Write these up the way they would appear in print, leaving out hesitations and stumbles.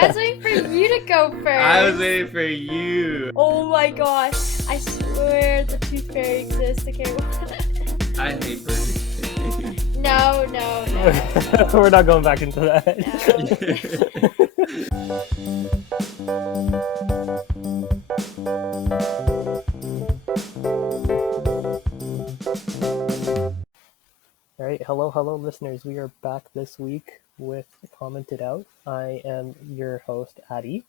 I was waiting for you to go first. I was waiting for you. Oh my gosh. I swear the tooth fairy exists. Okay. I hate birthday. No. We're not going back into that. All right, hello, listeners. We are back this week with Commented Out. I am your host, Addy.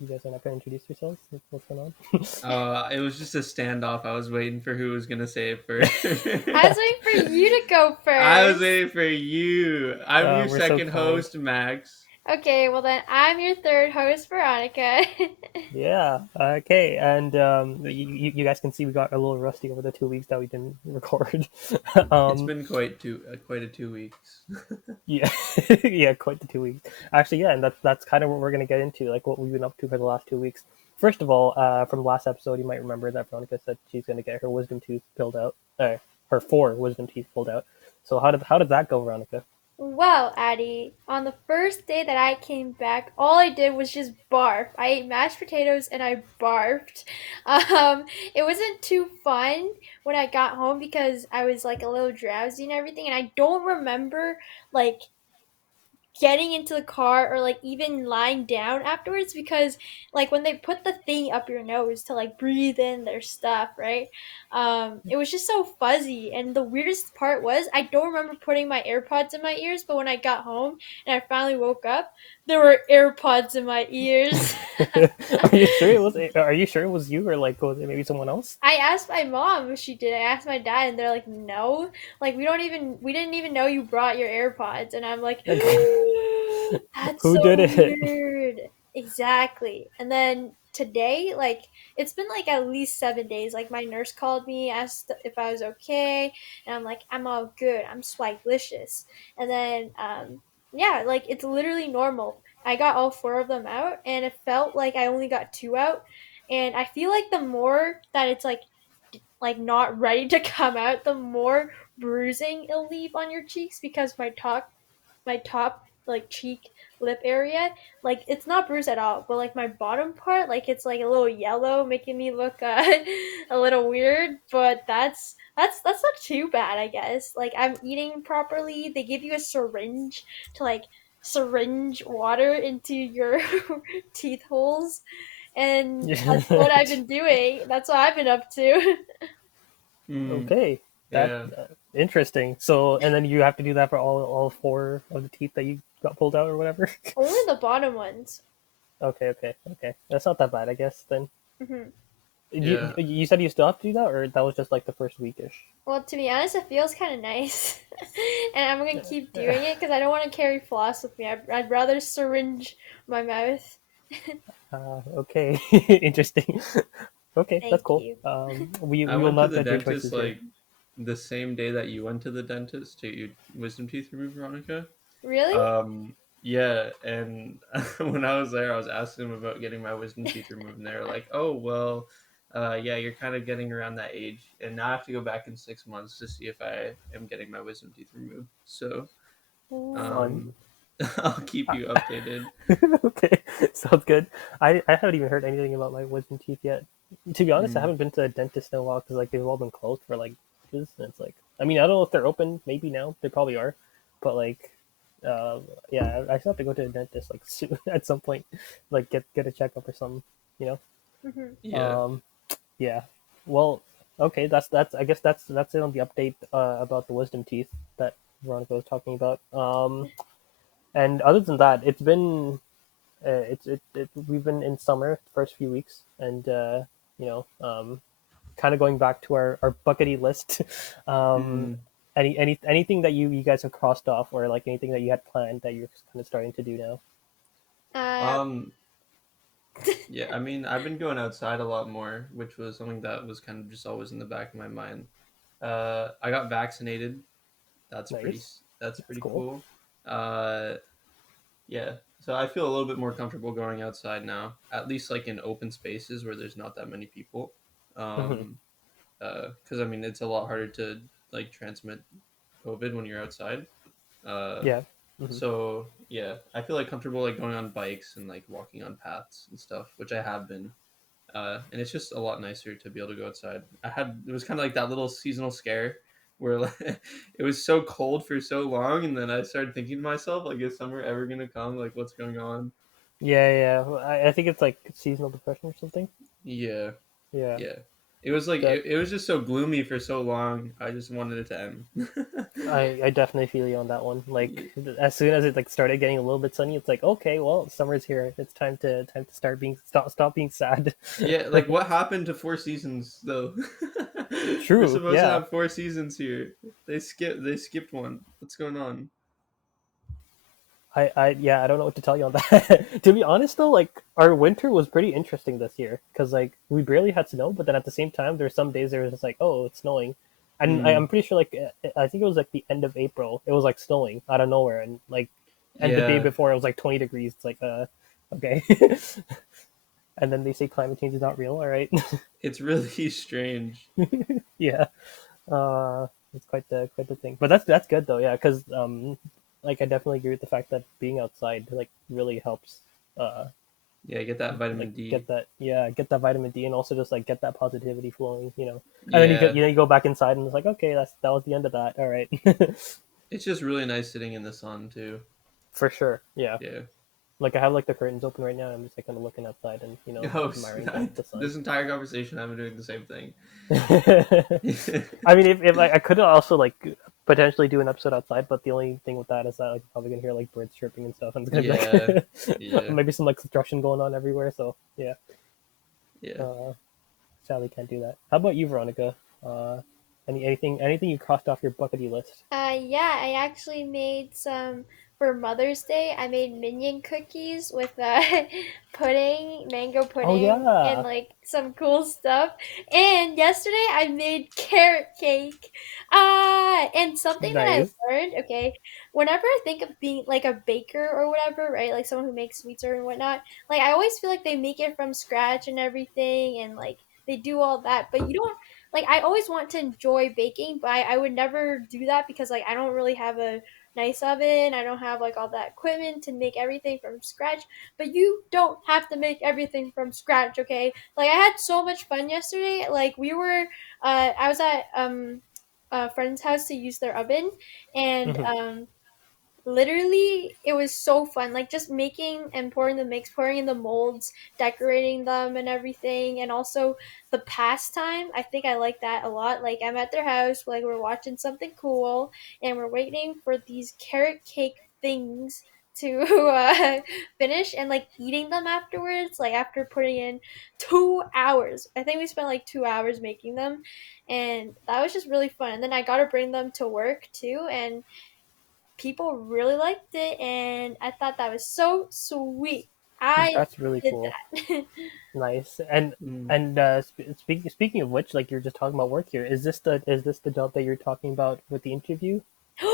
You guys are not going to introduce yourselves? What's going on? It was just a standoff. I was waiting for who was gonna say it first. I was waiting for you to go first. I was waiting for you. I'm your We're so second kind. host, Max. Okay, well then I'm your third host, Veronica. Yeah. Okay. And you guys can see we got a little rusty over the 2 weeks that we didn't record. It's been quite a 2 weeks. Yeah, yeah, quite the 2 weeks. Actually, yeah, and that's kind of what we're gonna get into, like what we've been up to for the last 2 weeks. First of all, from the last episode, you might remember that Veronica said she's gonna get her wisdom tooth pulled out, her 4 wisdom teeth pulled out. So how did that go, Veronica? Well, Addie, on the first day that I came back, all I did was just barf. I ate mashed potatoes and I barfed. It wasn't too fun when I got home because I was like a little drowsy and everything, and I don't remember like getting into the car or like even lying down afterwards because like when they put the thing up your nose to like breathe in their stuff, right? It was just so fuzzy, and the weirdest part was I don't remember putting my AirPods in my ears, but when I got home and I finally woke up, there were AirPods in my ears. Are you sure it was? Are you sure it was you, or like was it maybe someone else? I asked my mom if she did. I asked my dad, and they're like, "No, like we didn't even know you brought your AirPods." And I'm like, "That's Who so did it? weird." Exactly. And then today, like it's been like at least 7 days. Like my nurse called me, asked if I was okay, and I'm like, "I'm all good. I'm swigelicious." And then, yeah, like it's literally normal. I got all 4 of them out, and it felt like I only got 2 out, and I feel like the more that it's like not ready to come out, the more bruising it'll leave on your cheeks because my top like cheek lip area, like it's not bruised at all, but like my bottom part, like it's like a little yellow, making me look a little weird. But that's not too bad, I guess. Like I'm eating properly. They give you a syringe to like syringe water into your teeth holes, and that's what I've been doing. That's what I've been up to. Okay, that Yeah. interesting. So, and then you have to do that for all 4 of the teeth that you got pulled out or whatever. Only the bottom ones. Okay. That's not that bad, I guess. Then Hmm. you Yeah. you said you still have to do that, or that was just like the first weekish. Well, to be honest, it feels kind of nice, and I'm gonna keep doing it because I don't want to carry floss with me. I'd rather syringe my mouth. Okay, interesting. Okay, that's Thank cool. you. I We will went to not the judge your dentist choices here. like the same day that you went to the dentist to get your wisdom teeth removed, Veronica. Really? Yeah, and when I was there, I was asking them about getting my wisdom teeth removed, and they were like, "Oh, well, yeah, you're kind of getting around that age, and now I have to go back in 6 months to see if I am getting my wisdom teeth removed." So, Fun. um, I'll keep you updated. Okay, sounds good. I haven't even heard anything about my wisdom teeth yet. To be honest, I Mm. haven't been to a dentist in a while because like they've all been closed for like ages. And it's like, I mean, I don't know if they're open. Maybe now they probably are, but like, yeah, I still have to go to a dentist like soon at some point, like get a checkup or something. You know. Hmm. Yeah. Um, yeah. Well, okay. That's. I guess that's it on the update about the wisdom teeth that Veronica was talking about. And other than that, it's been we've been in summer the first few weeks, and you know, kind of going back to our buckety list. um, Mm. anything that you guys have crossed off, or like anything that you had planned that you're kind of starting to do now? Uh, Um, yeah, I mean, I've been going outside a lot more, which was something that was kind of just always in the back of my mind. I got vaccinated. Nice, That's that's pretty cool. cool. Uh, yeah, so I feel a little bit more comfortable going outside now, at least like in open spaces where there's not that many people. Hmm. Um, because I mean, it's a lot harder to like transmit COVID when you're outside. Uh, Yeah. Hmm. So yeah, I feel like comfortable like going on bikes and like walking on paths and stuff, which I have been. And it's just a lot nicer to be able to go outside. It was kind of like that little seasonal scare where like, it was so cold for so long, and then I started thinking to myself like, is summer ever gonna come? Like, what's going on? Yeah, yeah. I think it's like seasonal depression or something. Yeah, Yeah. yeah. It was like That it was just so gloomy for so long. I just wanted it to end. I definitely feel you on that one. Like Yeah, as soon as it like started getting a little bit sunny, it's like okay, well, summer's here. It's time to stop being sad. yeah. Like, what happened to four seasons though? We're True. supposed to Yeah. have four seasons here. They skipped one. What's going on? Yeah, I don't know what to tell you on that. To be honest though, like our winter was pretty interesting this year because like we barely had snow, but then at the same time, there's some days there was just like, oh, it's snowing, and Mm, I'm pretty sure like I think it was like the end of April, it was like snowing out of nowhere, and like, and the day yeah, before it was like 20 degrees. It's like okay, and then they say climate change is not real. All right, it's really strange. yeah, it's quite the thing, but that's good though, yeah, because like I definitely agree with the fact that being outside like really helps. Yeah, get that Like vitamin D. get that vitamin D and also just like get that positivity flowing, and then Yeah, you go back inside and it's like okay, that was the end of that. All right. it's just really nice sitting in the sun too. For sure, yeah. Yeah. Like I have like the curtains open right now. I'm just like kind of looking outside and Oh, admiring the sun. this entire conversation, I've been doing the same thing. I mean, if I could also like potentially do an episode outside, but the only thing with that is that like you're probably gonna hear like birds chirping and stuff, and it's gonna be Yeah, like yeah, maybe some like construction going on everywhere. So yeah, yeah. uh, sadly can't do that. How about you, Veronica? Uh, anything you crossed off your buckety list? Yeah, I actually made some for Mother's Day. I made minion cookies with pudding, mango Oh pudding, and yeah, like some cool stuff. And yesterday I made carrot cake. And something that I nice. learned, okay, whenever I think of being like a baker or whatever, right, like someone who makes sweets or whatnot, like I always feel like they make it from scratch and everything, and like they do all that, but you don't like I always want to enjoy baking, but I would never do that because like I don't really have a nice oven. I don't have like all that equipment to make everything from scratch. But you don't have to make everything from scratch, okay? Like I had so much fun yesterday. Like we were I was at a friend's house to use their oven and Mhm. literally it was so fun, like just making and pouring the mix, pouring in the molds, decorating them and everything. And also the pastime, I think I like that a lot. Like I'm at their house, like we're watching something cool and we're waiting for these carrot cake things to finish and like eating them afterwards, like after putting in 2 hours. I think we spent like 2 hours making them, and that was just really fun. And then I got to bring them to work too, and people really liked it, and I thought that was so sweet. I That's really did cool. that. Nice. And Mm. and speaking of which, like you're just talking about work here. Is this the job that you're talking about with the interview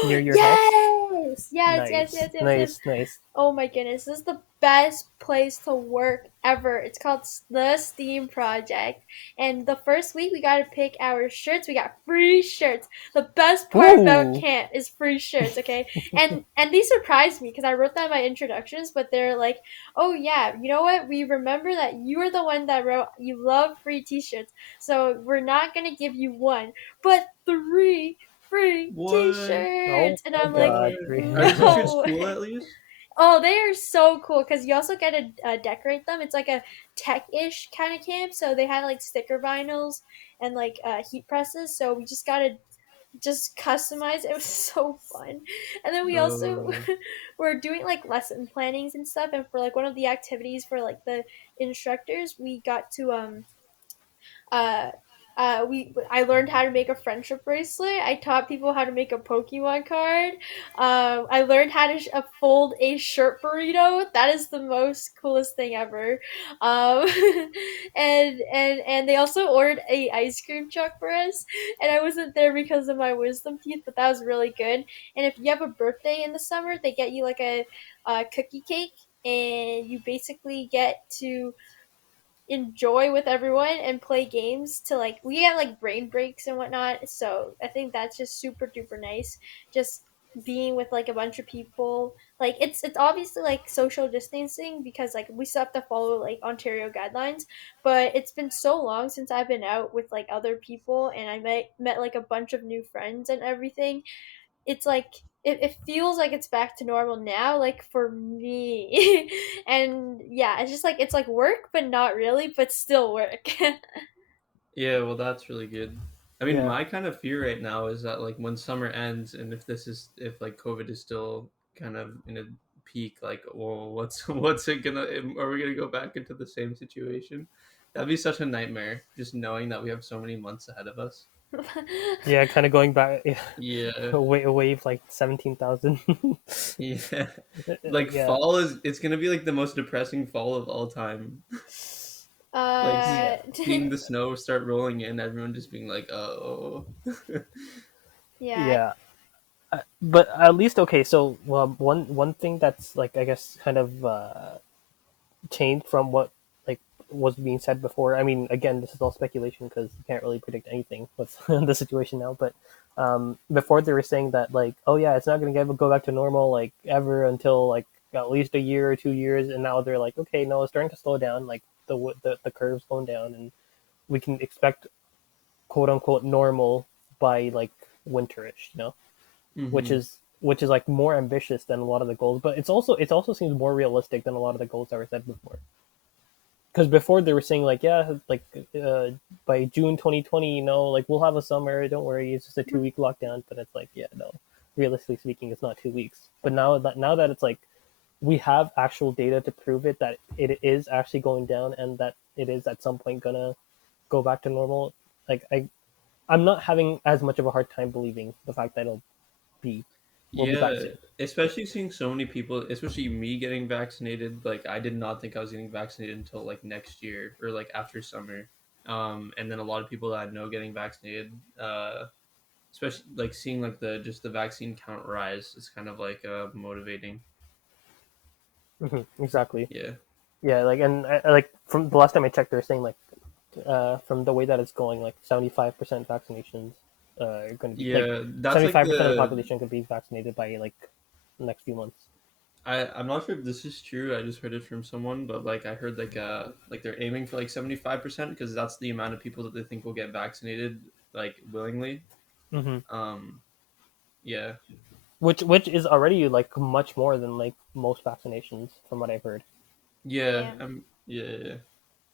near your house? Yes, yes, yes, Nice, yes, yes, yes. nice, nice. Oh my goodness, this is the best place to work ever. It's called the Steam Project. And the first week we got to pick our shirts. We got free shirts. The best part about Ooh. camp is free shirts, okay? And these surprised me because I wrote that in my introductions, but they're like, "Oh yeah, you know what? We remember that you were the one that wrote you love free t-shirts. So we're not going to give you one, but three free What? Oh t-shirts." And my I'm like, God. What? Are the t-shirts "No." cool at least? Oh, they are so cool because you also get to decorate them. It's like a tech-ish kind of camp, so they had like sticker vinyls and like heat presses. So we just gotta just customize. It was so fun, and then we also Oh, were doing like lesson plannings and stuff. And for like one of the activities for like the instructors, we got to uh we I learned how to make a friendship bracelet. I taught people how to make a Pokemon card. I learned how to fold a shirt burrito. That is the most coolest thing ever. Um, and they also ordered a ice cream truck for us. And I wasn't there because of my wisdom teeth, but that was really good. And if you have a birthday in the summer, they get you like a cookie cake, and you basically get to enjoy with everyone and play games to like we get like brain breaks and whatnot. So I think that's just super duper nice. Just being with like a bunch of people. Like it's obviously like social distancing because like we still have to follow like Ontario guidelines, but it's been so long since I've been out with like other people and I met like a bunch of new friends and everything. It's like it feels like it's back to normal now, like for me. And yeah, it's just like it's like work but not really, but still work. Yeah, well, that's really good. I mean, Yeah. my kind of fear right now is that like when summer ends, and if like COVID is still kind of in a peak, like, well, what's it gonna? Are we gonna go back into the same situation? That'd be such a nightmare, just knowing that we have so many months ahead of us. Yeah, kind of going back Yeah, a wave like 17,000. yeah. Like Yeah. fall is it's gonna be like the most depressing fall of all time. Like uh Yeah. seeing the snow start rolling in, everyone just being like, "Oh." yeah. Yeah. But at least okay, so one thing that's like I guess kind of changed from what like was being said before. I mean, again, this is all speculation because you can't really predict anything with the situation now. But before they were saying that like, oh yeah, it's not going to go back to normal like ever until like at least a year or 2 years, and now they're like, okay, no, it's starting to slow down. Like the curve's slowing down, and we can expect quote unquote normal by like winterish, which Hmm. is like more ambitious than a lot of the goals, but it also seems more realistic than a lot of the goals that were said before. Because before they were saying like yeah like by June 2020 like we'll have a summer, don't worry, it's just a 2 week lockdown, but it's like yeah no, realistically speaking it's not 2 weeks. But now that it's like we have actual data to prove it that it is actually going down and that it is at some point gonna go back to normal, like I'm not having as much of a hard time believing the fact that be we'll be back Yeah, soon. especially seeing so many people, especially me getting vaccinated. Like I did not think I was getting vaccinated until like next year or like after summer. And then a lot of people that I know getting vaccinated. Especially like seeing like the vaccine count rise. It's kind of like motivating. Exactly. Yeah. Yeah, like and like from the last time I checked, they're saying like from the way that it's going, like 75% vaccinations are going to be like Yeah, that's like 75% of the the population could be vaccinated by like the next few months. I'm not sure if this is true. I just heard it from someone, but like I heard like they're aiming for like 75% because that's the amount of people that they think will get vaccinated like willingly. Hmm. Um yeah. Which is already like much more than like most vaccinations from what I've heard. Yeah, Yeah. yeah.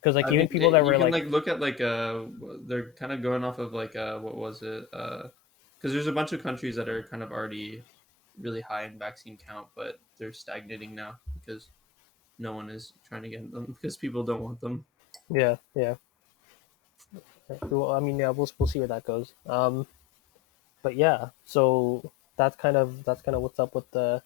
Because like I even mean, people that you were can like like look at like they're kind of going off of like what was it? Because there's a bunch of countries that are kind of already really high in vaccine count, but they're stagnating now because no one is trying to get them because people don't want them. yeah yeah. Well, I mean yeah we'll see where that goes. But yeah, so that's kind of what's up with the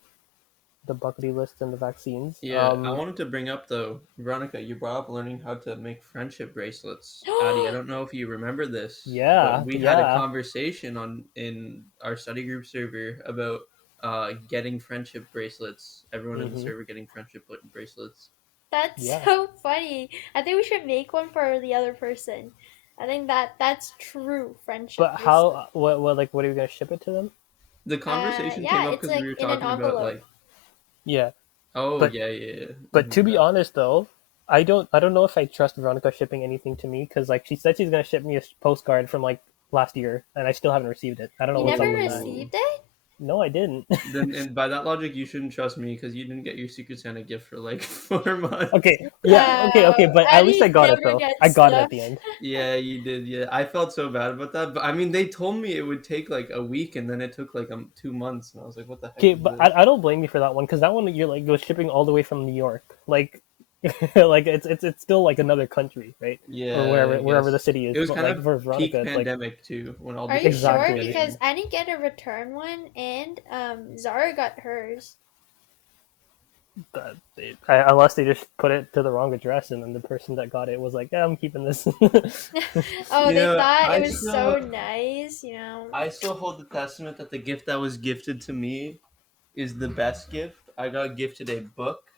buckety list and the vaccines. Yeah, I wanted to bring up though, Veronica, you brought up learning how to make friendship bracelets. Addie, I don't know if you remember this, but Yeah, we had a yeah. conversation on in our study group server about getting friendship bracelets. Everyone in the Hmm. server getting friendship bracelets. That's Yeah. so funny. I think we should make one for the other person. I think that's true friendship But bracelet. how? What are you gonna ship it to them? The conversation came Yeah, up it's because we like were in an talking about envelope. like, Yeah, oh but yeah, yeah, yeah. to be That. honest though, I don't know if I trust Veronica shipping anything to me because like she said she's gonna ship me a postcard from like last year and I still haven't received it. I don't know You what's never up with that. Ooh. received it? No, I didn't. Then and by that logic, you shouldn't trust me because you didn't get your Secret Santa gift for like 4 months. Okay, yeah, okay, but at least I Eddie got it never though. I gets got it at stuff. the end. Yeah, you did. Yeah, I felt so bad about that. But I mean, they told me it would take like a week, and then it took like 2 months, and I was like, "What the heck Okay, is but this?" I don't blame you for that one because that one you're like goes shipping all the way from New York, like like it's still like another country, right? Or Yeah, I wherever the guess city it is. was But kind like of for Veronica, peak it's like pandemic too, when all Are the you shipping was sure? exactly. Because hitting. I didn't get a return one, and Zara got hers. Unless they just put it to the wrong address, and then the person that got it was like, "Yeah, I'm keeping this." Oh, You they know, thought it was so nice. I still hold the testament that the gift that was gifted to me is the best gift. I got gifted a book.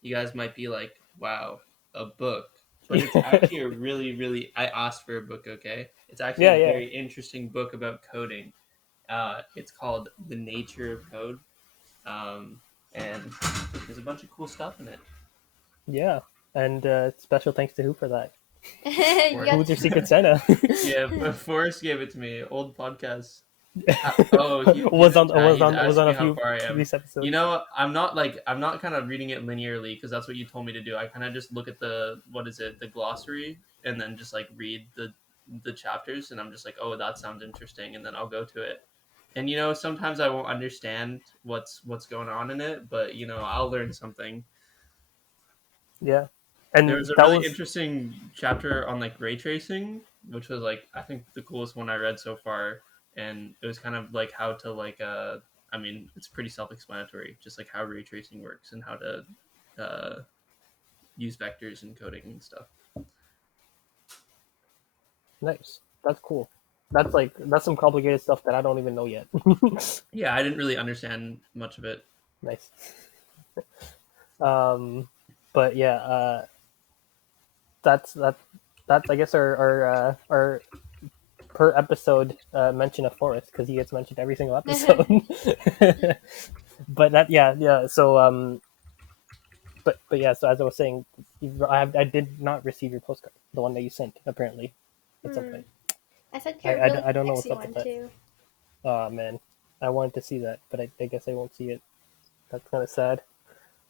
You guys might be like, "Wow, a book." But it's actually a really, really. I asked for a book, okay? It's actually Yeah, a yeah. very interesting book about coding. It's called The Nature of Code, and there's a bunch of cool stuff in it. Yeah, and special thanks to who for that? You got Who's your secret Santa? Yeah, Forrest gave it to me. Old podcast. Oh, he's was in on chat. He's was asking on me a how few far I am. previous episodes. I'm not kind of reading it linearly because that's what you told me to do. I kind of just look at the glossary, and then just like read the chapters, and I'm just like, oh, that sounds interesting, and then I'll go to it. And sometimes I won't understand what's going on in it, but I'll learn something. Yeah, There and was a that really was interesting chapter on like ray tracing, which was like I think the coolest one I read so far, and it was kind of like how to I mean it's pretty self-explanatory, just like how ray tracing works and how to uh, use vectors and coding and stuff. nice. That's cool. That's some complicated stuff that I don't even know yet. Yeah, I didn't really understand much of it. Nice. Um, but yeah, that's that. That's I guess our per episode mention of Forrest because he gets mentioned every single episode. But yeah. So but yeah. So as I was saying, I did not receive your postcard, the one that you sent apparently at some Hmm. point. I sent you I, a I, really I don't know what's sexy up with one that. too. Oh man, I wanted to see that, but I guess I won't see it. That's kind of sad.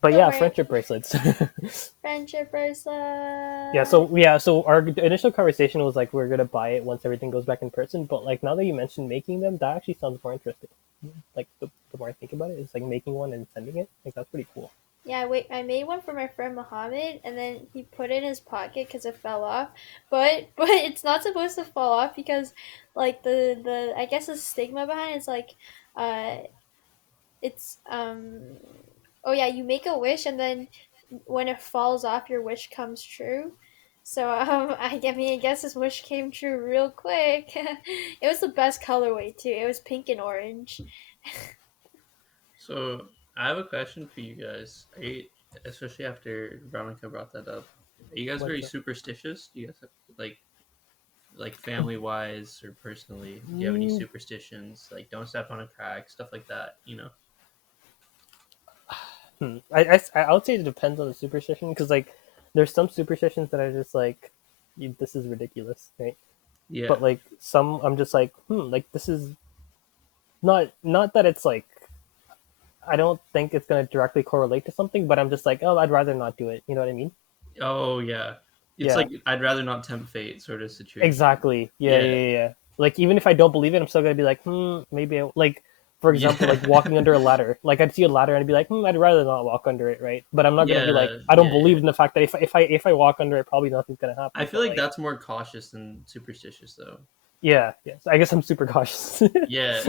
But Don't yeah, worry. friendship bracelets. Friendship bracelet. So our initial conversation was like we're gonna buy it once everything goes back in person. But like now that you mentioned making them, that actually sounds more interesting. Like the more I think about it, it's like making one and sending it. Like that's pretty cool. Yeah, wait, I made one for my friend Mohammed, and then he put it in his pocket because it fell off. But it's not supposed to fall off because, like the I guess the stigma behind it's like, uh, it's oh yeah, you make a wish and then when it falls off, your wish comes true. So I guess his wish came true real quick. It was the best colorway too. It was pink and orange. So I have a question for you guys. Especially after Veronica brought that up, are you guys What's very that? superstitious? Do you guys have, like family wise or personally, do you have any Mm, superstitions like don't step on a crack, stuff like that? I would say it depends on the superstition because like there's some superstitions that are just like this is ridiculous, right? Yeah. But like some I'm just like like this is not that it's like I don't think it's going to directly correlate to something, but I'm just like, oh, I'd rather not do it. You know what I mean? Oh yeah, it's Yeah, like I'd rather not tempt fate sort of situation. exactly. Yeah, Yeah. yeah, yeah. Yeah. Like even if I don't believe it, I'm still gonna be like, maybe. Like for example, like Yeah. walking under a ladder. Like I'd see a ladder and I'd be like, I'd rather not walk under it, right? But I'm not gonna be like, Yeah, I don't yeah, believe yeah. in the fact that if I walk under it, probably nothing's gonna I happen. feel But like like, that's more cautious than superstitious though. yeah, yes. I guess I'm super cautious. Yeah.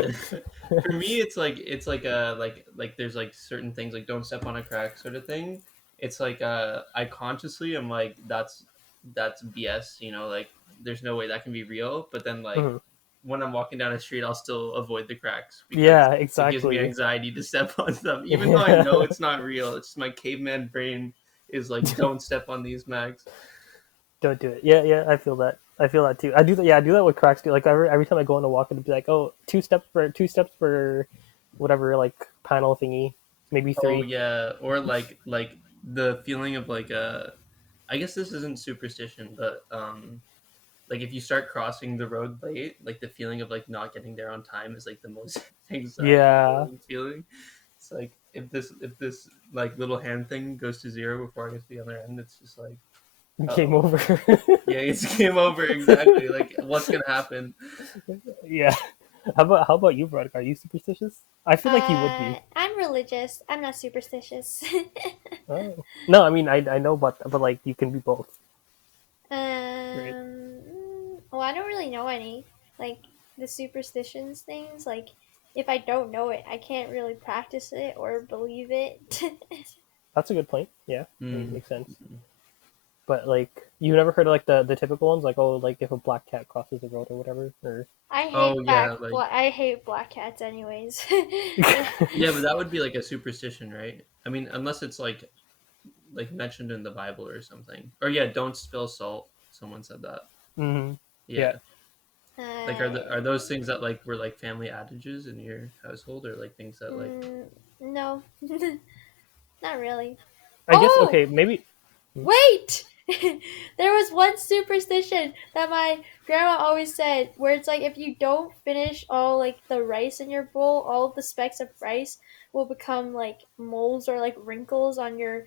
For me it's like like there's like certain things like don't step on a crack sort of thing. It's like I consciously am like that's BS, like there's no way that can be real, but then like Mhm. when I'm walking down the street I'll still avoid the cracks because Yeah, it gives me exactly. anxiety to step on stuff even though I know Yeah. it's not real. It's just my caveman brain is like don't step on these mags. Don't do it. Yeah, yeah, I feel that. I feel that too. I do that. Yeah, I do that with cracks too. Like every time I go on a walk, it'd be like, oh, two steps for whatever like panel thingy, maybe Oh three. yeah, or like the feeling of like I guess this isn't superstition, but like if you start crossing the road late, like the feeling of like not getting there on time is like the most anxiety Yeah, filling feeling. It's like if this like little hand thing goes to zero before I get to the other end, it's just like game oh over. yeah, it's game over exactly. Like what's gonna happen? Yeah. How about you, Veronica? Are you superstitious? I feel like you would be. I'm religious. I'm not superstitious. Oh. No, I mean I know, but like you can be both, right? Well, I don't really know any. Like, the superstitions things, like, if I don't know it, I can't really practice it or believe it. That's a good point. Yeah, Mm. makes sense. But like you never heard of like the typical ones, like oh, like if a black cat crosses the road or whatever, or Oh yeah, like I hate black cats anyways. yeah, but that would be like a superstition, right? I mean, unless it's like mentioned in the Bible or something. Or yeah, don't spill salt. Someone said that. hmm yeah. Yeah. Like, Uh, are those things that like were like family adages in your household, or like things that like? mm, no, not really. I guess Oh, okay, maybe. wait! There was one superstition that my grandma always said where it's like if you don't finish all like the rice in your bowl, all of the specks of rice will become like moles or like wrinkles on your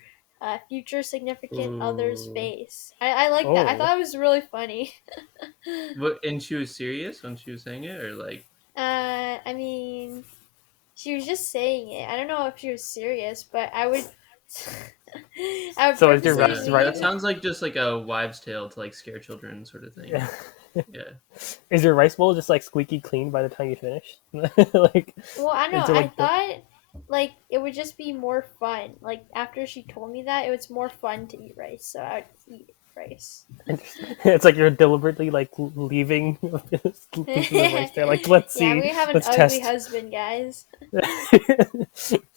future significant other's Ooh. face. I like that. I Oh, thought it was really funny. What? And she was serious when she was saying it, or like? I mean, she was just saying it. I don't know if she was serious, but I would I would so is your purposely rice Yeah, that leave. sounds like just like a wives' tale to like scare children, sort of thing. Yeah. is your rice bowl just like squeaky clean by the time you finish? Like, Well, I don't know. is it I like the? thought like it would just be more fun. Like after she told me that, it was more fun to eat rice, so I would eat rice. It's like you're deliberately like leaving pieces of rice there. Like, let's Yeah, see, we have an let's ugly test. husband, guys.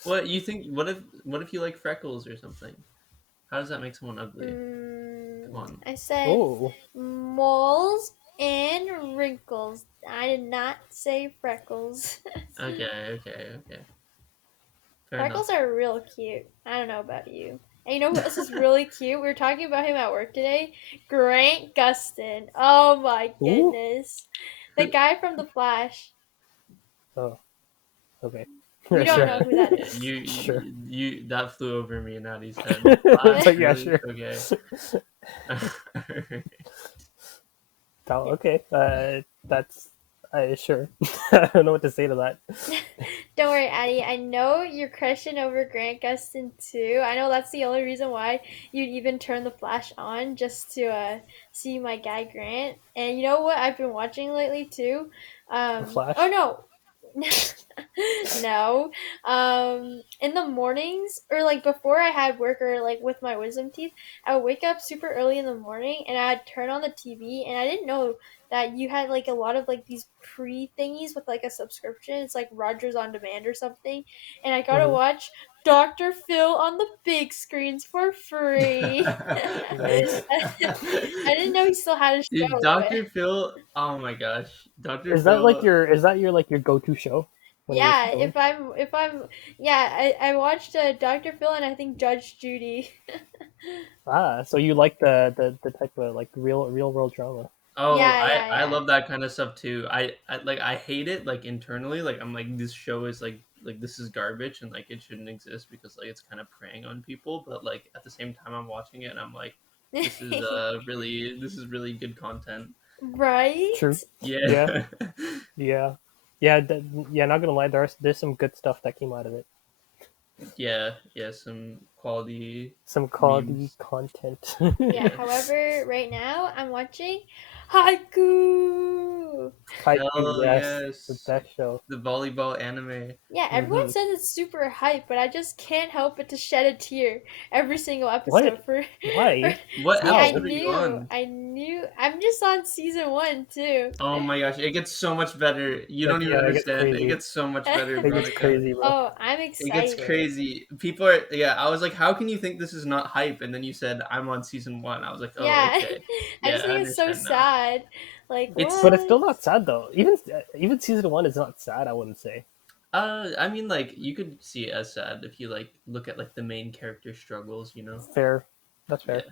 What you think? What if you like freckles or something? How does that make someone ugly? Come on. I said Oh, moles and wrinkles. I did not say freckles. Okay, okay, okay. Fair enough. Freckles are real cute. I don't know about you. And you know who else is really cute? We were talking about him at work today. Grant Gustin. Oh my ooh, goodness. The Who? guy from The Flash. oh, okay, You yeah, don't sure, know who that is. sure. You that flew over me and Addie's head. Flash, But yeah, really? sure. Okay. Okay, that's sure. I don't know what to say to that. Don't worry, Addie. I know you're crushing over Grant Gustin too. I know that's the only reason why you'd even turn the flash on just to see my guy Grant. And you know what I've been watching lately too? The Oh Flash. no. No. In the mornings or like before I had work or like with my wisdom teeth, I would wake up super early in the morning and I'd turn on the TV and I didn't know that you had like a lot of like these pre thingies with like a subscription. It's like Rogers on Demand or something. And I got to Hmm. watch Dr. Phil on the big screens for free. Nice. I didn't know he still had a Dude, show, but Dr. Phil, oh my gosh. Dr. Is that like Phil, your? Is that your like your go-to show when you're yeah, scrolling? if I'm yeah, I watched Dr. Phil and I think Judge Judy. Ah, so you like the type of like real world drama? oh, Yeah, yeah, I yeah. love that kind of stuff too. I like I hate it like internally. Like I'm like this show is like this is garbage and like it shouldn't exist because like it's kind of preying on people. But like at the same time I'm watching it and I'm like this is really good content. True. Right? Yeah. Yeah. Yeah. Yeah. Yeah. Not gonna lie, there's some good stuff that came out of it. Yeah, yeah, some quality Some quality memes. content. Yeah, Yeah. however, right now I'm watching Haiku. Haiku, Hell yes, the yes. best show. The volleyball anime. Yeah, everyone Hmm. says it's super hype, but I just can't help but to shed a tear every single What? episode Why? What See, How? episode are you on? I knew, I'm just on season one too. Oh my gosh, it gets so much better. You don't even Yeah, it gets understand. It crazy. gets so much better, It gets Veronica. crazy, bro. Oh, I'm It gets excited. crazy. People are yeah, I was like, how can you think this is not hype? And then you said I'm on season one. I was like, oh, Yeah, okay. I Yeah, just I think it's so understand now. sad. Like, It's But it's what? still not sad though. Even season one is not sad. I wouldn't say. I mean like you could see it as sad if you like look at like the main character struggles, you know? Fair. That's fair. Yeah.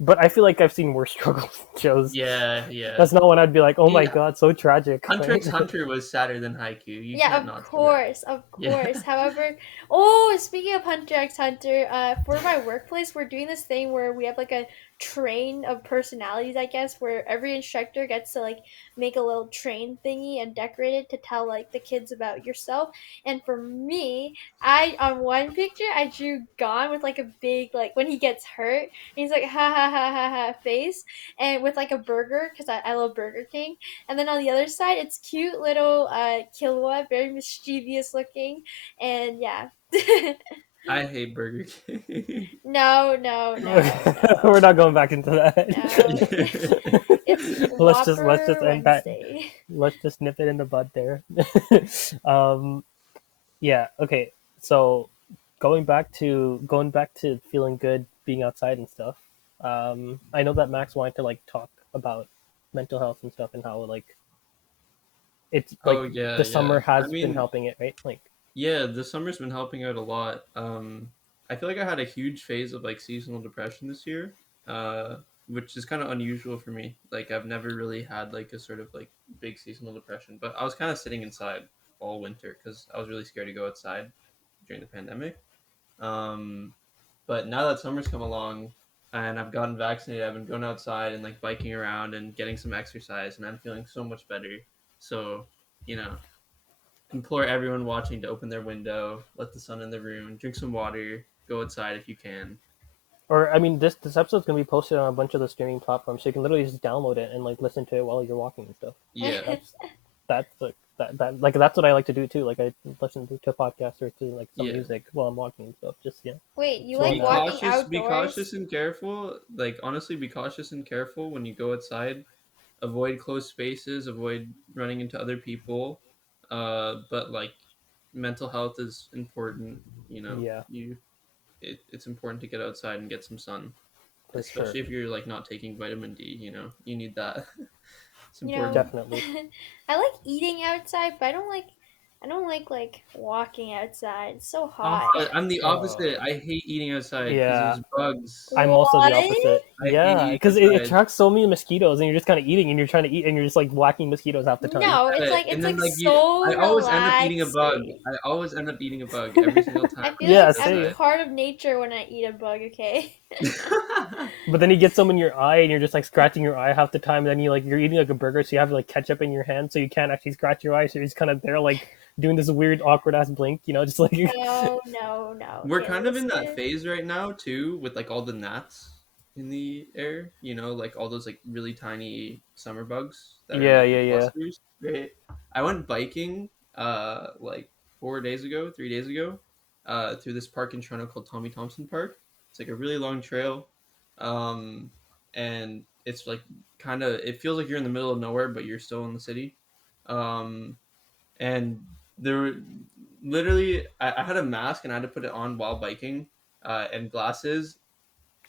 But I feel like I've seen worse struggles in shows. Yeah, yeah. That's not when I'd be like, oh my See, god, so tragic. Hunter x Hunter was sadder than Haikyuu. You Yeah, can't of not say that. course, of Yeah. course. However, oh, speaking of Hunter x Hunter, for my workplace, we're doing this thing where we have like a train of personalities, I guess, where every instructor gets to like make a little train thingy and decorate it to tell like the kids about yourself. And for me, I on one picture I drew Gon with like a big like when he gets hurt, and he's like ha ha ha ha ha face, and with like a burger because I love Burger King. And then on the other side, it's cute little Killua, very mischievous looking, and yeah. I hate Burger King. No, no, no, We're no, not going back into no. that. It's Let's just Whopper end that. Wednesday. Let's just nip it in the bud there. um, yeah. Okay. So going back to feeling good, being outside and stuff. I know that Max wanted to like talk about mental health and stuff and how like it's like Oh yeah, the summer yeah. I has been mean, helping it, right? Like, yeah, the summer's been helping out a lot. I feel like I had a huge phase of like seasonal depression this year, uh, which is kind of unusual for me. Like I've never really had like a sort of like big seasonal depression, but I was kind of sitting inside all winter because I was really scared to go outside during the pandemic. Um, but now that summer's come along and I've gotten vaccinated, I've been going outside and like biking around and getting some exercise, and I'm feeling so much better. So, you know, implore everyone watching to open their window, let the sun in the room, drink some water, go outside if you can. or I mean, this episode's gonna be posted on a bunch of the streaming platforms, so you can literally just download it and like listen to it while you're walking and stuff. Yeah. That's like that like that's what I like to do too. Like I listen to podcasts or to like some Yeah. music while I'm walking and stuff. Just Wait, you slowing like Be down. walking cautious, be outdoors? cautious and careful. Like honestly, be cautious and careful when you go outside. Avoid closed spaces, avoid running into other people. But like mental health is important, you know. Yeah, It's important to get outside and get some sun, for sure, especially if you're like not taking vitamin D, you know. You need that. It's You know, important. definitely. I like eating outside, but I don't like walking outside. It's so hot. I'm the opposite. Oh, I hate eating outside because yeah. there's bugs. I'm also the What? opposite. I hate Yeah, eating because it outside. attracts so many mosquitoes, and you're just kind of eating, and you're trying to eat, and you're just like whacking mosquitoes half the time. No, And it's then like like you, so I always end up eating a bug. relaxing. I always end up eating a bug every single time I feel I like Yeah, go I'm same. outside. part of nature when I eat a bug, okay? But then you get some in your eye, and you're just like scratching your eye half the time. And then you're eating like a burger, so you have like ketchup in your hand, so you can't actually scratch your eye. So you're just kind of there like doing this weird awkward ass blink, just like No, no, no. We're Okay, kind of in that listen. phase right now too, with like all the gnats in the air. You know, like all those like really tiny summer bugs that are in yeah, like the yeah, yeah. clusters. Right. I went biking like 4 days ago, 3 days ago, through this park in Toronto called Tommy Thompson Park. It's like a really long trail, um, and it's like kind of it feels like you're in the middle of nowhere, but you're still in the city. Um, and there were literally I had a mask and I had to put it on while biking, and glasses.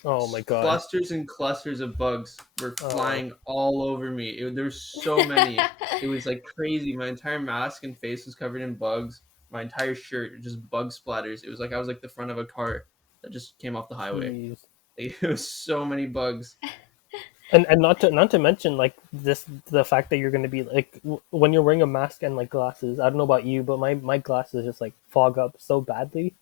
Oh my god. Clusters and clusters of bugs were Oh, flying all over me. There were so many. It was like crazy. My entire mask and face was covered in bugs. My entire shirt just bug splatters. It was like I was like the front of a car that just came off the highway. jeez. It was so many bugs. And not to mention like this the fact that you're going to be like when you're wearing a mask and like glasses. I don't know about you, but my glasses just like fog up so badly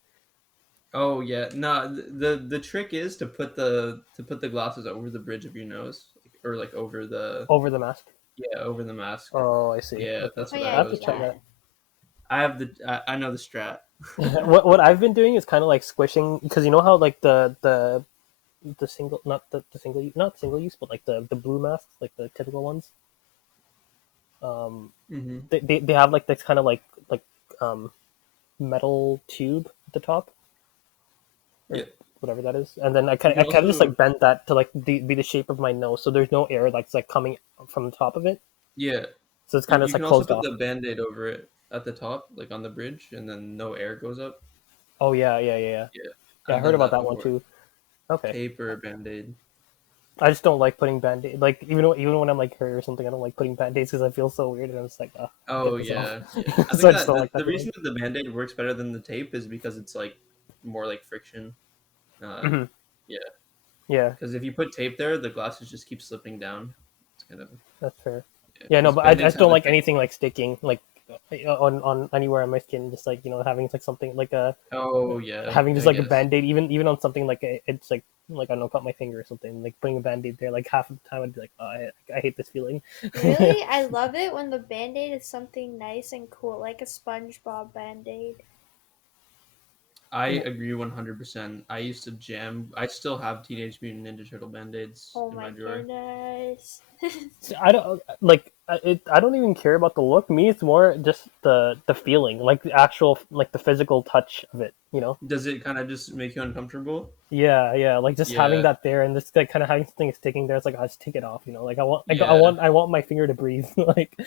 Oh yeah, no. The trick is to put the glasses over the bridge of your nose, or like over the over the mask. yeah over the mask. Oh, I see. Yeah, Okay, that's Oh what yeah, I I I have do to was check doing. that. that. I know the strat. What I've been doing is kind of like squishing because you know how like the single not the single not single use but like the blue masks like the typical ones. Um, Hmm. they have like this kind of like um metal tube at the top or Yeah, whatever that is, and then you I can kind of just like also bend that to like be the shape of my nose, so there's no air like coming from the top of it, yeah so it's you, kind of just you like can also closed put off. the band-aid over it at the top, like on the bridge, and then no air goes up. Oh yeah, yeah, yeah, yeah. Yeah, Yeah, I I've heard done about that that one before. too. Okay, Tape or a band-aid. I just don't like putting band-aid like even when I'm like hurt or something, I don't like putting band-aids because I feel so weird and I'm just like, Oh get this off. yeah, yeah. I So think I just that don't the, like that the feeling. reason that the band-aid works better than the tape is because it's like more like friction. Uh, Hmm. yeah, Yeah, because if you put tape there, the glasses just keep slipping down. It's kind of that's fair. yeah. Yeah, no, Because but I band-aids just have don't a like thick. anything like sticking like on anywhere on my skin. Just like having like something like a Oh yeah, having just I like a guess. band-aid even on something like it's like I don't know, cut my finger or something, like putting a band-aid there, like half of the time I'd be like, oh, I hate this feeling. Really? I love it when the band-aid is something nice and cool, like a SpongeBob band-aid. I agree 100%. I used to jam. I still have Teenage Mutant Ninja Turtle band-aids Oh in my my drawer. goodness. See, I don't like it. I don't even care about the look. Me, it's more just the feeling, like the actual like the physical touch of it. Does it kind of just make you uncomfortable? Yeah, yeah, like just having Yeah, that there and just like kind of having something sticking there. It's like I just take it off. Like yeah. I want my finger to breathe. Like,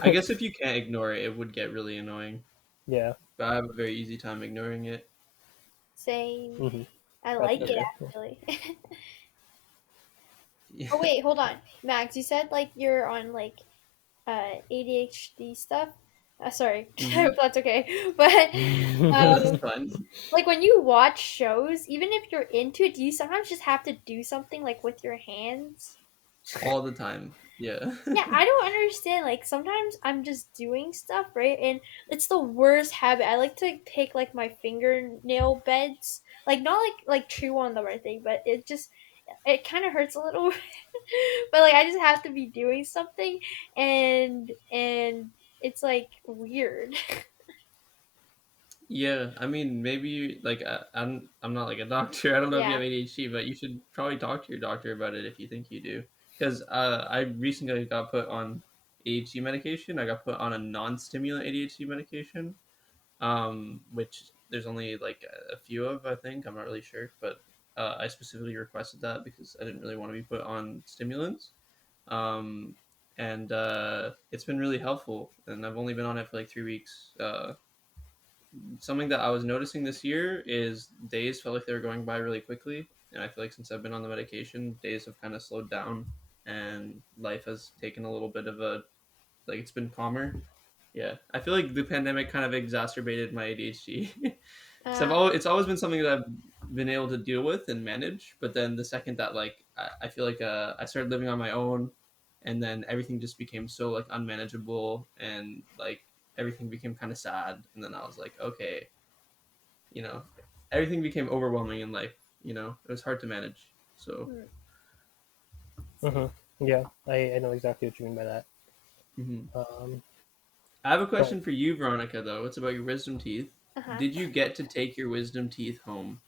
I guess if you can't ignore it, it would get really annoying. yeah, But I have a very easy time ignoring it. Same. hmm, I that's like for it Yeah. sure. actually. Yeah. Oh wait, hold on. Max, you said like you're on like ADHD stuff. Sorry, I Mm-hmm. hope that's okay. But That's um, fine. like when you watch shows, even if you're into it, do you sometimes just have to do something like with your hands? All the time. Yeah. Yeah, I don't understand. Like sometimes I'm just doing stuff, right? And it's the worst habit. I like to pick like my fingernail beds. Like not like chew on them or anything, but it kind of hurts a little. But like I just have to be doing something and it's like weird. Yeah, I mean, maybe like I'm not like a doctor. I don't know if you Yeah. have ADHD, but you should probably talk to your doctor about it if you think you do. Because I recently got put on ADHD medication. I got put on a non-stimulant ADHD medication, which there's only like a few of. I think I'm not really sure, but I specifically requested that because I didn't really want to be put on stimulants. Um, and it's been really helpful, and I've only been on it for like 3 weeks. Something that I was noticing this year is days felt like they were going by really quickly, and I feel like since I've been on the medication, days have kind of slowed down, and life has taken a little bit of a like it's been calmer. Yeah, I feel like the pandemic kind of exacerbated my ADHD. So Uh, it's always been something that I've been able to deal with and manage, but then the second that like I feel like I started living on my own, and then everything just became so like unmanageable, and like everything became kind of sad, and then I was like, okay, you know, everything became overwhelming in life. It was hard to manage. So, hmm, Hmm. Yeah, I know exactly what you mean by that. mhm. Um, I have a but question for you, Veronica. Though it's about your wisdom teeth. uh-huh. Did you get to take your wisdom teeth home?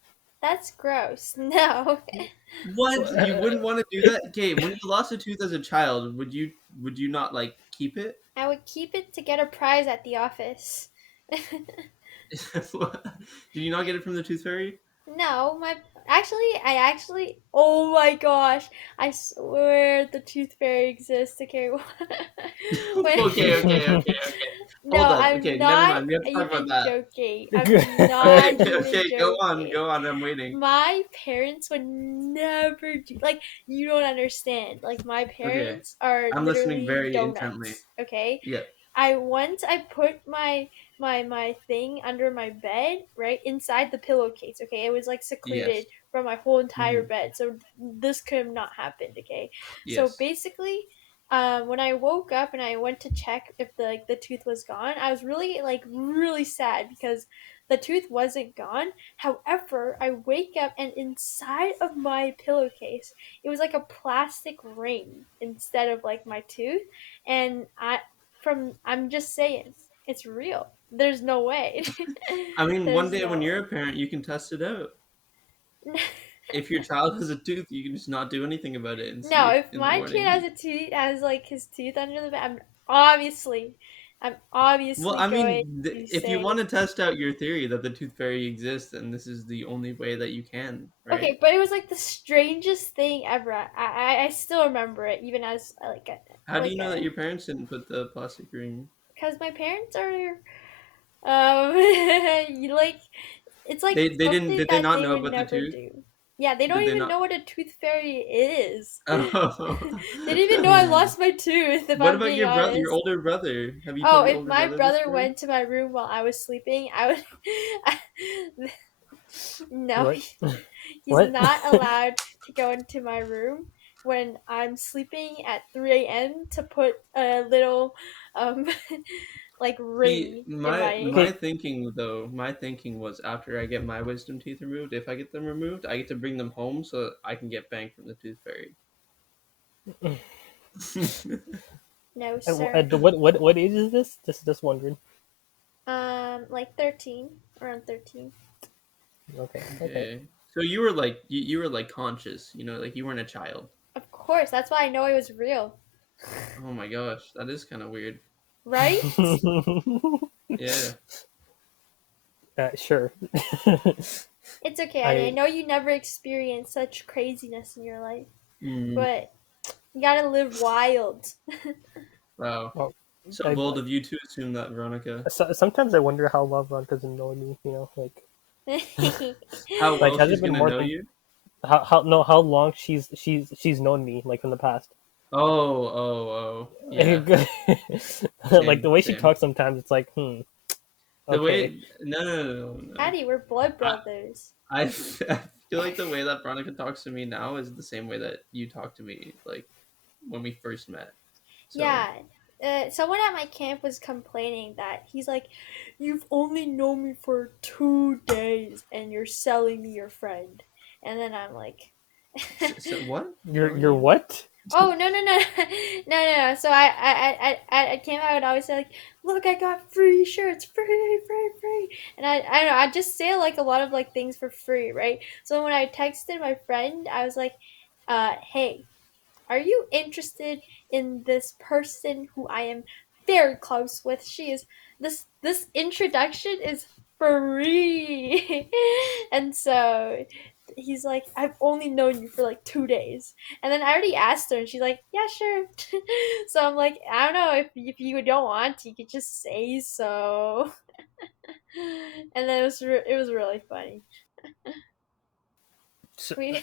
That's gross. No. What? You wouldn't want to do that? Okay, when you lost a tooth as a child, would you not like keep it? I would keep it to get a prize at the office. Did you not get it from the tooth fairy? No, I actually, oh my gosh, I swear the tooth fairy exists. Okay, when, Okay, okay, okay, okay. Hold no, on. I'm Okay, never not mind. We have to talk about even that. joking. I'm not Okay, even okay, go on, joking. go on. I'm waiting. My parents would never do like you don't understand. Like my Okay, parents are I'm listening literally very intently. donuts. Okay, Yeah, I put my thing under my bed, right inside the pillowcase. Okay, it was like yes, secluded from my whole entire hmm, bed, so this could have not happened. Okay, so yes. basically, when I woke up and I went to check if the tooth was gone, I was really sad because the tooth wasn't gone. However, I wake up and inside of my pillowcase, it was like a plastic ring instead of like my tooth, and I'm just saying, it's real. There's no way. I mean, one There's day when no you're way. a parent, you can test it out. If your child has a tooth, you can just not do anything about it and see No, if if in the my kid has morning. a tooth has like his tooth under the bed, obviously I'm Well, obviously I going mean, to if you want say to test out your theory that the tooth fairy exists, then this is the only way that you can, right? okay, but it was like the strangest thing ever. I still remember it even as How do you like know that a your parents didn't put the plastic ring? because my parents are you like it's like They didn't. something Did they that not they know would about the never tooth? do. Yeah, they don't Did they even not? know what a tooth fairy is. Oh. They didn't even know I lost my tooth, if What I'm about being your brother? Your honest. older brother? Have you Oh, told your if older my brother this brother story? went to my room while I was sleeping, I would. No, what? he's What? not allowed to go into my room when I'm sleeping at 3 a.m. to put a little, um, like See, ring in my my. my Okay. thinking though, my thinking was after I get my wisdom teeth removed, if I get them removed, I get to bring them home so I can get banged from the tooth fairy. No, At sir. what age is this? Just wondering. Like 13, around 13. Okay. Okay. Okay. So you were like conscious, like you weren't a child. Of course, that's why I know it was real. Oh my gosh, that is kind of weird. Right? Yeah. Sure. It's okay. I I know you never experienced such craziness in your life, Mm, but you gotta live wild. wow. well, So I bold of you to assume that, Veronica. sometimes I wonder how well Ron doesn't know me. How Like well has it she's been gonna more know than you? how no how long she's known me like from the past? Yeah. Like the Same, way she same. talks sometimes, it's like, The okay. way no no no no no. Addie, we're blood I brothers. I feel like the way that Veronica talks to me now is the same way that you talk to me like when we first met. So Yeah. Someone at my camp was complaining that he's like, "You've only known me for 2 days, and you're selling me your friend." And then I'm like, so what? What were You're you? what? "Oh no no no no no no!" So I came out and always say like, "Look, I got free shirts, free free free," and I don't know, I just say like a lot of like things for free, right? So when I texted my friend, I was like, hey, are you interested in this person who I am very close with? She is this introduction is free." And so he's like, "I've only known you for like 2 days." And then I already asked her and she's like, "Yeah, sure." So I'm like, I don't know, if you don't want to, you could just say so. And then it was really funny. So, We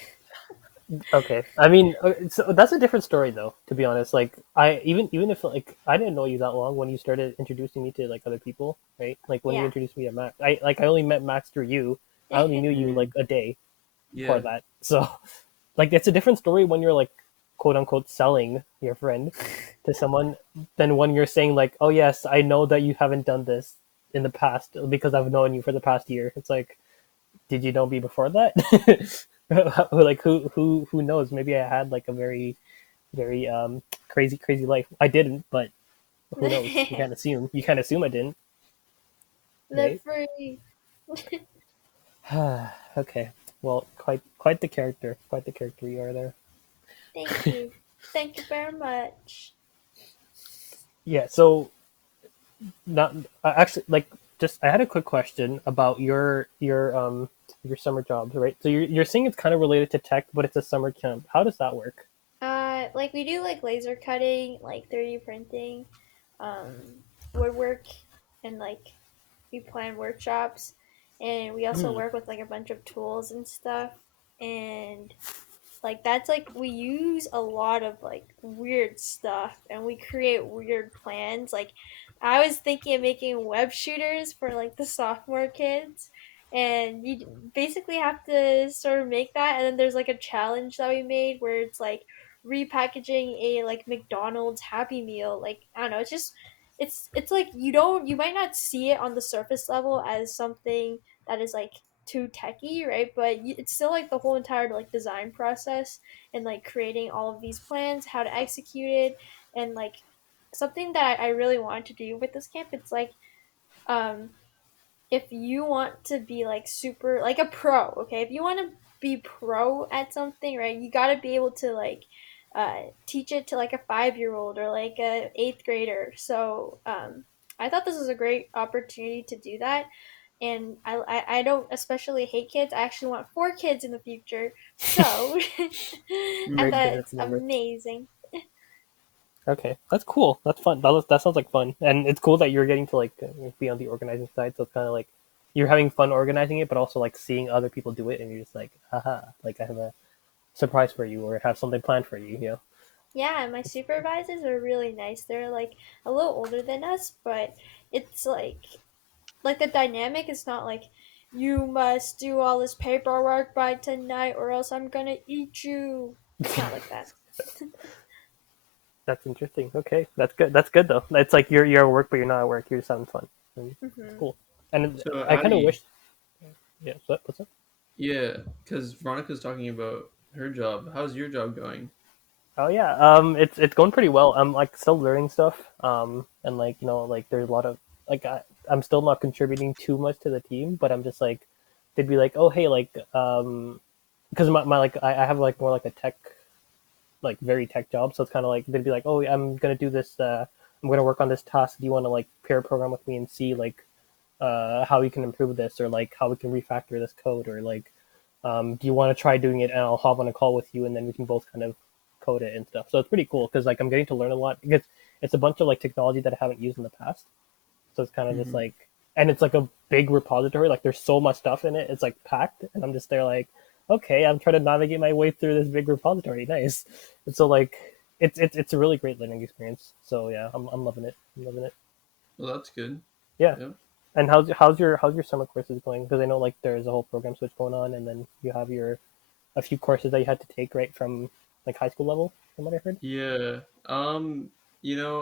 okay, I mean, so that's a different story though. To be honest, like I even if like I didn't know you that long when you started introducing me to like other people, right? Like when you yeah. introduced me to Max, I only met Max through you. I only knew you like Mm, a day before yeah. that. So like it's a different story when you're like quote unquote selling your friend to someone than when you're saying like, oh yes, I know that you haven't done this in the past because I've known you for the past year. It's like, did you know me before that? Like who knows? Maybe I had like a very crazy life. I didn't, but who knows? You can't assume. You can't assume I didn't, Live right? free. Okay. Well, quite the character. Quite the character you are there. Thank you. Thank you very much. Yeah. So not actually like just I had a quick question about your summer jobs, right? So you're saying it's kind of related to tech, but it's a summer camp. How does that work? Like we do like laser cutting, like 3D printing, woodwork, and like we plan workshops, and we also Hmm. work with like a bunch of tools and stuff, and like that's like we use a lot of like weird stuff and we create weird plans. Like I was thinking of making web shooters for like the sophomore kids, and you basically have to sort of make that, and then there's like a challenge that we made where it's like repackaging a like McDonald's Happy Meal. Like I don't know, it's just it's like you might not see it on the surface level as something that is like too techy, right? But it's still like the whole entire like design process and like creating all of these plans, how to execute it, and like something that I really want to do with this camp. It's like um if you want to be like super like a pro, okay, if you want to be pro at something, right, you got to be able to like teach it to like a 5 year old or like a eighth grader. So I thought this was a great opportunity to do that, and I don't especially hate kids. I actually want 4 kids in the future, so I Great, thought great Mm. it's number. amazing. Okay, that's cool. That's fun. That sounds like fun, and it's cool that you're getting to like be on the organizing side. So it's kind of like you're having fun organizing it, but also like seeing other people do it, and you're just like, haha, like I have a surprise for you, or have something planned for you. You know. Yeah, my supervisors are really nice. They're like a little older than us, but it's like the dynamic is not like you must do all this paperwork by tonight or else I'm gonna eat you. It's not like that. That's interesting. Okay, that's good. That's good though. It's like you're at work, but you're not at work. You're just having fun. And it's Hmm. cool. And So I how do kind of you? wish. Yeah. What's up? Yeah, because Veronica's talking about her job. How's your job going? Oh yeah. It's going pretty well. I'm like still learning stuff. And like like there's a lot of like I'm still not contributing too much to the team, but I'm just like they'd be like, oh hey, like because my like I have like more like a tech like very tech job, so it's kind of like they'd be like, oh, I'm gonna do this. I'm gonna work on this task. Do you want to like pair program with me and see like how we can improve this or like how we can refactor this code or like do you want to try doing it and I'll hop on a call with you and then we can both kind of code it and stuff. So it's pretty cool because like I'm getting to learn a lot because it's a bunch of like technology that I haven't used in the past. So it's kind of just Hmm. like and it's like a big repository. Like there's so much stuff in it. It's like packed and I'm just there like okay, I'm trying to navigate my way through this big repository. Nice. And so like it's a really great learning experience. So yeah, I'm loving it. I'm loving it. Well, that's good. Yeah. Yeah. And how's your summer courses going? Because I know like there's a whole program switch going on, and then you have your a few courses that you had to take right from like high school level, from what I heard. Yeah.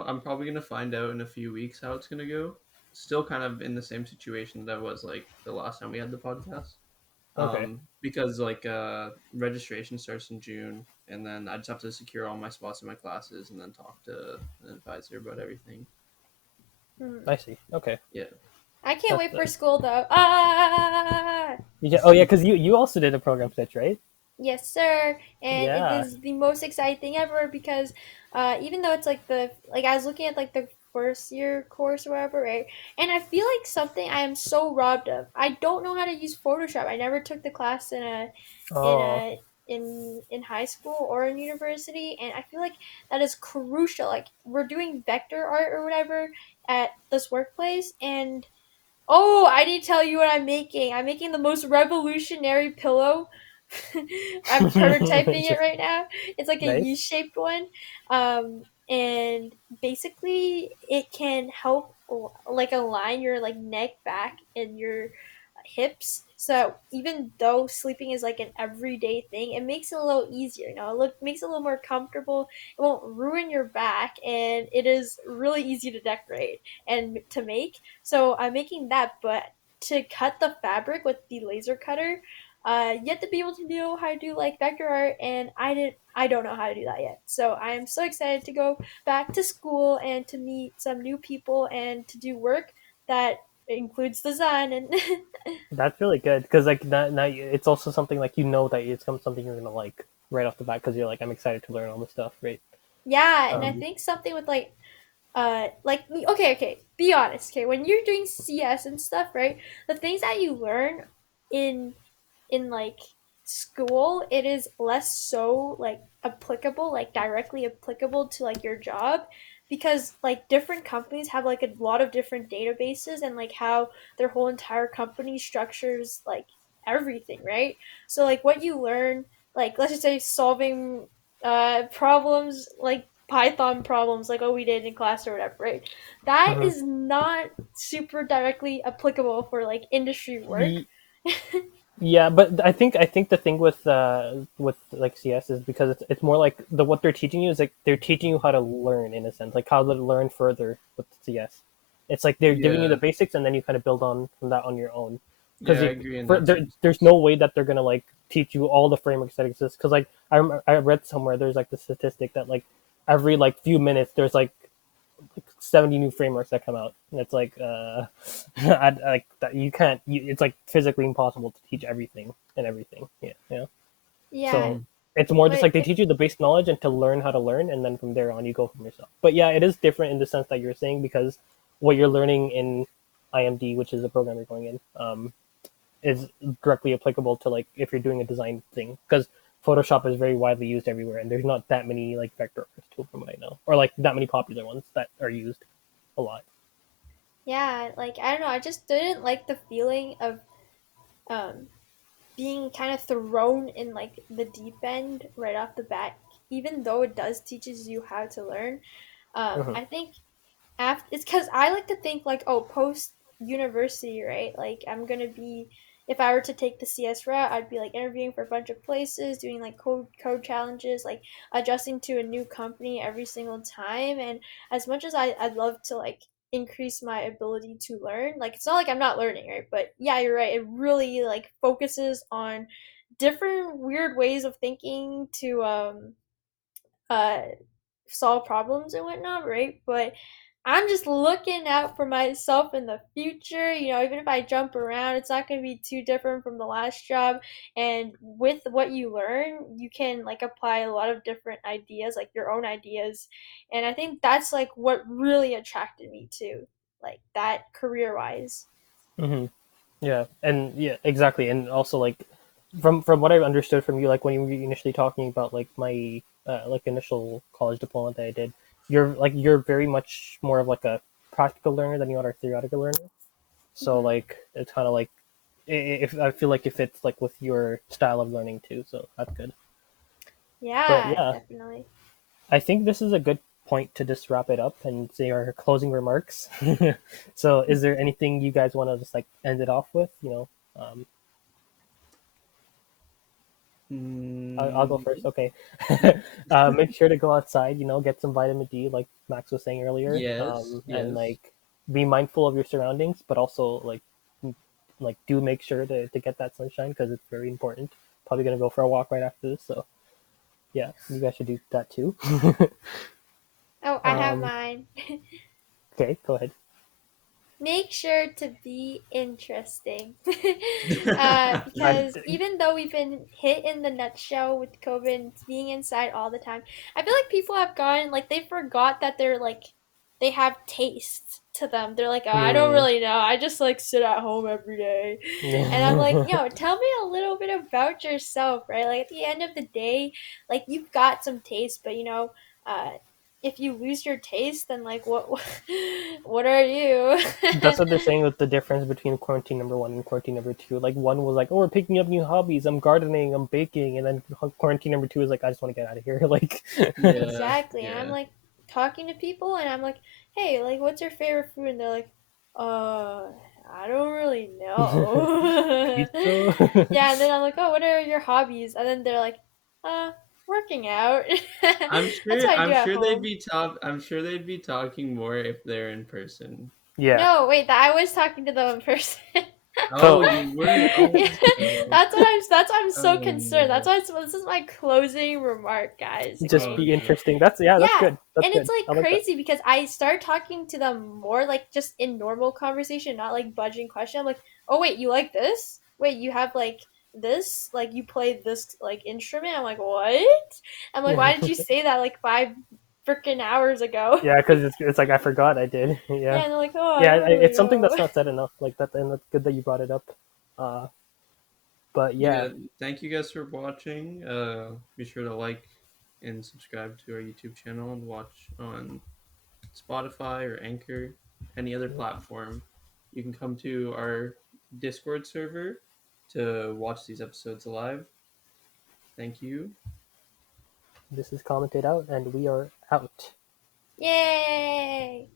I'm probably gonna find out in a few weeks how it's gonna go. Still kind of in the same situation that I was like the last time we had the podcast. Okay. Because like registration starts in June, and then I just have to secure all my spots in my classes, and then talk to an advisor about everything. Hmm. I see. Okay. Yeah. I can't That's wait for school though. yeah. Oh yeah, because you also did a program switch, right? Yes, sir. And it Yeah. is the most exciting thing ever because even though it's like I was looking at like the first year course or whatever, right? And I feel like something I am so robbed of. I don't know how to use Photoshop. I never took the class in Oh. a in high school or in university, and I feel like that is crucial. Like we're doing vector art or whatever at this workplace, and oh, I need to tell you what I'm making. I'm making the most revolutionary pillow. I'm prototyping it right now. It's like a Nice. U-shaped one. And basically it can help like align your like neck, back, and your hips. So even though sleeping is like an everyday thing, it makes it a little easier. It makes it a little more comfortable. It won't ruin your back, and it is really easy to decorate and to make. So I'm making that, but to cut the fabric with the laser cutter, you have to be able to know how to do like vector art, and I don't know how to do that yet. So I am so excited to go back to school and to meet some new people and to do work that includes design and That's really good because like now it's also something like that it's something you're gonna like right off the bat because you're like I'm excited to learn all this stuff, right? yeah, and I Um. think something with okay, be honest, okay, when you're doing CS and stuff, right, the things that you learn in like school, it is less so like applicable, like directly applicable to like your job, because like different companies have like a lot of different databases and like how their whole entire company structures like everything, right? So like what you learn, like let's just say solving problems like Python problems, like what we did in class or whatever, right? That Mhm. is not super directly applicable for like industry work. Yeah, but I think the thing with like CS is because it's more like what they're teaching you is like they're teaching you how to learn in a sense, like how to learn further with CS. It's like they're giving you the Yeah. basics and then you kind of build on from that on your own. Yeah, Because I you agree in for that sense. there's no way that they're gonna like teach you all the frameworks that exist. Because like I read somewhere there's like the statistic that like every like few minutes there's like 70 new frameworks that come out, and it's like like that you can't it's like physically impossible to teach everything and everything, yeah. Yeah, So it's more just but like they teach you the base knowledge and to learn how to learn, and then from there on you go from yourself. But yeah, it is different in the sense that you're saying because what you're learning in IMD, which is the program you're going in, is directly applicable to like if you're doing a design thing because Photoshop is very widely used everywhere, and there's not that many like vector artists too, from what I know, or like that many popular ones that are used a lot. yeah, like I don't know, I just didn't like the feeling of um being kind of thrown in like the deep end right off the bat, even though it does teaches you how to learn. Hmm. I think after it's because I like to think like, oh, post university, right? Like I'm gonna be, if I were to take the CS route, I'd be like interviewing for a bunch of places, doing like code challenges, like adjusting to a new company every single time. And as much as I'd love to like increase my ability to learn, like it's not like I'm not learning, right? But yeah, you're right, it really like focuses on different weird ways of thinking to uh solve problems and whatnot, right? But I'm just looking out for myself in the future. Even if I jump around, it's not going to be too different from the last job. And with what you learn, you can like apply a lot of different ideas, like your own ideas. And I think that's like what really attracted me to like that career wise. Hmm. Yeah, and yeah, exactly, and also like from what I've understood from you, like when you were initially talking about like my like initial college diploma that I did, you're very much more of like a practical learner than you are a theoretical learner. So Hmm. like it's kind of like if I feel like it fits like with your style of learning too, so that's good. But Yeah, yeah, definitely. I think this is a good point to just wrap it up and say our closing remarks. So, is there anything you guys want to just like end it off with? I'll go first. Mm, Okay. Make sure to go outside. Get some vitamin D, like Max was saying earlier, yes, and yes. like be mindful of your surroundings, but also like do make sure to get that sunshine because it's very important. Probably gonna go for a walk right after this, so yeah, you guys should do that too. Oh, I have um, mine. okay, go ahead. Make sure to be interesting. I, Because even though we've been hit in the nutshell with COVID and being inside all the time, I feel like people have gotten like they forgot that they're like they have taste to them. They're like, oh, I don't mm, really know. I just like sit at home every day. And I'm like, tell me a little bit about yourself, right? Like at the end of the day, like you've got some taste, but uh, if you lose your taste, then like what are you? that's what they're saying with the difference between quarantine number one and quarantine number two. Like one was like, "Oh, we're picking up new hobbies. I'm gardening. I'm baking," and then quarantine number two is like, "I just want to get out of here." Like, Yeah, Exactly. And I'm yeah. like talking to people and I'm like, hey, like what's your favorite food? And they're like, I don't really know. pizza. Yeah, and then I'm like, oh, what are your hobbies? And then they're like, uh, working out. That's what I do I'm at sure they'd home. be I'm sure they'd be talking more if they're in person. Yeah. No, wait, I was talking to them in person. Oh, So you were? Oh Yeah, no. that's why I'm so Oh concerned. That's no. why this is my closing remark, guys. just Oh Okay. be no. interesting. That's yeah. That's Yeah, good. That's and it's good. like I like that. crazy because I start talking to them more like just in normal conversation, not like budging question. I'm like, oh wait, you like this? Wait, you have like this? Like you play this like instrument? I'm like, what? I'm like, why did you say that like 5 freaking hours ago? Yeah, because it's like I forgot I did. Yeah, Yeah. and they're like, oh, I Yeah, don't really it's something know. that's not said enough. Like that, and that's good that you brought it up. Uh, but yeah, Yeah, thank you guys for watching. Be sure to like and subscribe to our YouTube channel and watch on Spotify or Anchor, any other platform. You can come to our Discord server to watch these episodes live. Thank you. this is commented out, and we are out. Yay!